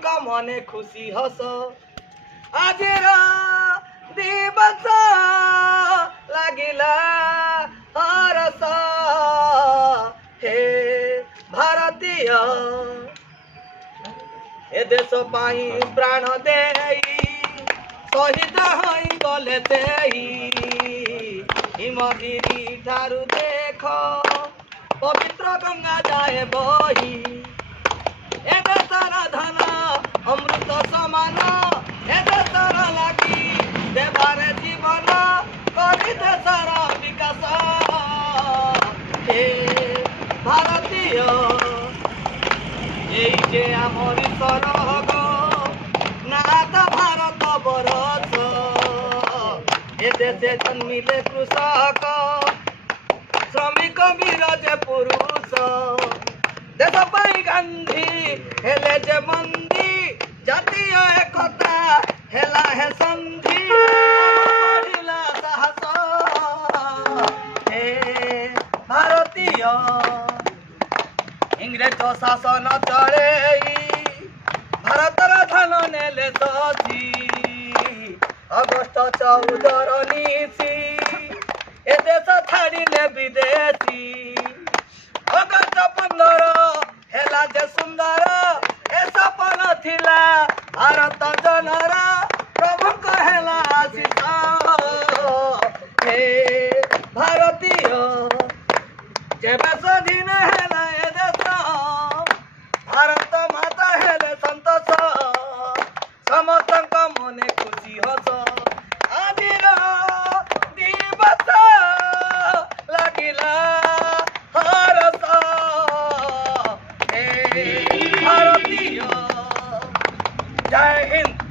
मने खुशी हस आज दिवस लागिला हरस हे भारतीय ए देश पाई प्राण देई शहीद हई गले हिमगिरी ठारू देख पवित्र गंगा जाए बही ए देशर धन अमृत समान ए देशर लगी देवार जीवन करी देशर विकास हे भारतीय এই যে আমরি সরগ নাথ ভারত বরস এ দেশে জন্মিলে কৃষক শ্রমিক বীর যে পুরুষ দেশ পাই গান্ধী হেলে যে বন্দী জাতীয় একতা হেলা হে সন্ধি পড়িলা সাহস হে ভারতীয় इंग्रेज शासन चले भारतर धन नेले सची अगस्त 14 निशी ए देश छाड़िले विदेशी अगस्त 15 हेला जे सुंदर ए सपन थिला भारत जनर प्रभु कहेला आशीष हे भारतीय जेबे स्वाधीन हेला भारत माता हेले संतोष समस्त मने खुशी हस आज दिवस लागिला हरस हे भारतीय जय हिंद।